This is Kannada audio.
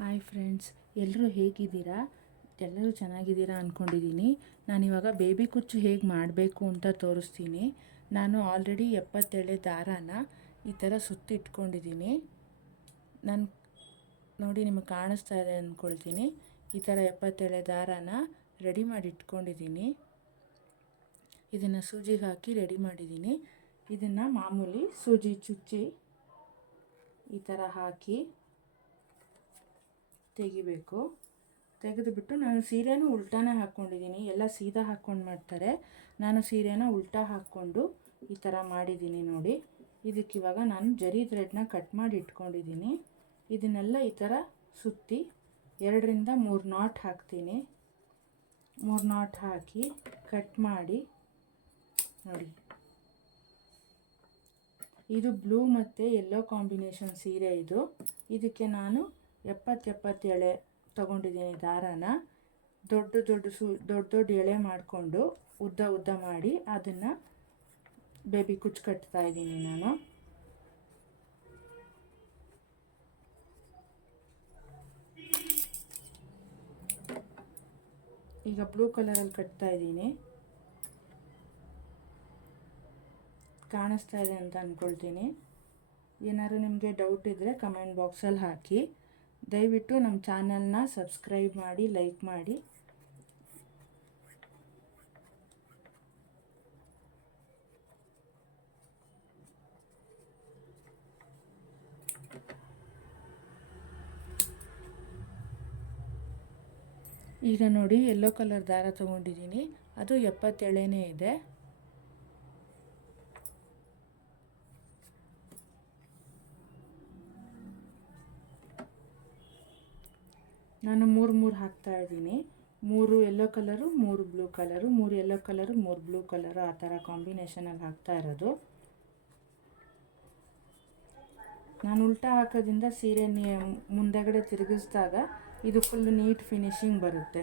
ಹಾಯ್ ಫ್ರೆಂಡ್ಸ್, ಎಲ್ಲರೂ ಹೇಗಿದ್ದೀರಾ? ಎಲ್ಲರೂ ಚೆನ್ನಾಗಿದ್ದೀರಾ ಅಂದ್ಕೊಂಡಿದ್ದೀನಿ. ನಾನಿವಾಗ ಬೇಬಿ ಕುಚ್ಚು ಹೇಗೆ ಮಾಡಬೇಕು ಅಂತ ತೋರಿಸ್ತೀನಿ. ನಾನು ಆಲ್ರೆಡಿ 70 ದಾರಾನ ಈ ಥರ ಸುತ್ತಿಟ್ಕೊಂಡಿದ್ದೀನಿ. ನಾನು ನೋಡಿ ನಿಮಗೆ ಕಾಣಿಸ್ತಾ ಇದೆ ಅಂದ್ಕೊಳ್ತೀನಿ. ಈ ಥರ 70 ದಾರಾನ ರೆಡಿ ಮಾಡಿ ಇಟ್ಕೊಂಡಿದ್ದೀನಿ. ಇದನ್ನು ಸೂಜಿಗೆ ಹಾಕಿ ರೆಡಿ ಮಾಡಿದ್ದೀನಿ. ಇದನ್ನು ಮಾಮೂಲಿ ಸೂಜಿ ಚುಚ್ಚಿ ಈ ಥರ ಹಾಕಿ ತೆಗಿಬೇಕು. ತೆಗೆದುಬಿಟ್ಟು ನಾನು ಸೀರೆನೂ ಉಲ್ಟಾನೇ ಹಾಕ್ಕೊಂಡಿದ್ದೀನಿ. ಎಲ್ಲ ಸೀದಾ ಹಾಕ್ಕೊಂಡು ಮಾಡ್ತಾರೆ, ನಾನು ಸೀರೆನ ಉಲ್ಟಾ ಹಾಕ್ಕೊಂಡು ಈ ಥರ ಮಾಡಿದ್ದೀನಿ ನೋಡಿ. ಇದಕ್ಕಿವಾಗ ನಾನು ಜರಿ ಥ್ರೆಡ್ನ ಕಟ್ ಮಾಡಿ ಇಟ್ಕೊಂಡಿದ್ದೀನಿ. ಇದನ್ನೆಲ್ಲ ಈ ಥರ ಸುತ್ತಿ 2 ರಿಂದ 3 ನಾಟ್ ಹಾಕ್ತೀನಿ. 3 ನಾಟ್ ಹಾಕಿ ಕಟ್ ಮಾಡಿ ನೋಡಿ. ಇದು ಬ್ಲೂ ಮತ್ತು ಯೆಲ್ಲೋ ಕಾಂಬಿನೇಷನ್ ಸೀರೆ ಇದು. ಇದಕ್ಕೆ ನಾನು 70 ಎಳೆ ತೊಗೊಂಡಿದ್ದೀನಿ ದಾರಾನ. ದೊಡ್ಡ ಎಳೆ ಮಾಡಿಕೊಂಡು ಉದ್ದ ಮಾಡಿ ಅದನ್ನು ಬೇಬಿ ಕುಚ್ಚು ಕಟ್ತಾ ಇದ್ದೀನಿ ನಾನು. ಈಗ ಬ್ಲೂ ಕಲರಲ್ಲಿ ಕಟ್ತಾ ಇದ್ದೀನಿ. ಕಾಣಿಸ್ತಾ ಇದೆ ಅಂತ ಅಂದ್ಕೊಳ್ತೀನಿ. ಏನಾದ್ರು ನಿಮಗೆ ಡೌಟ್ ಇದ್ದರೆ ಕಮೆಂಟ್ ಬಾಕ್ಸಲ್ಲಿ ಹಾಕಿ. ದಯವಿಟ್ಟು ನಮ್ಮ ಚಾನಲ್ನ ಸಬ್ಸ್ಕ್ರೈಬ್ ಮಾಡಿ, ಲೈಕ್ ಮಾಡಿ. ಈಗ ನೋಡಿ, ಯೆಲ್ಲೋ ಕಲರ್ ದಾರ ತೊಗೊಂಡಿದ್ದೀನಿ. ಅದು 70 ಎಳೆನೇ ಇದೆ. ನಾನು 3 ಹಾಕ್ತಾ ಇದ್ದೀನಿ. 3 yellow colour, 3 blue colour, 3 yellow colour, 3 blue colour, ಆ ಥರ ಕಾಂಬಿನೇಷನಲ್ಲಿ ಹಾಕ್ತಾ ಇರೋದು. ನಾನು ಉಲ್ಟಾ ಹಾಕೋದ್ರಿಂದ ಸೀರೆ ಮುಂದೆಗಡೆ ತಿರುಗಿಸಿದಾಗ ಇದು ಫುಲ್ ನೀಟ್ ಫಿನಿಶಿಂಗ್ ಬರುತ್ತೆ.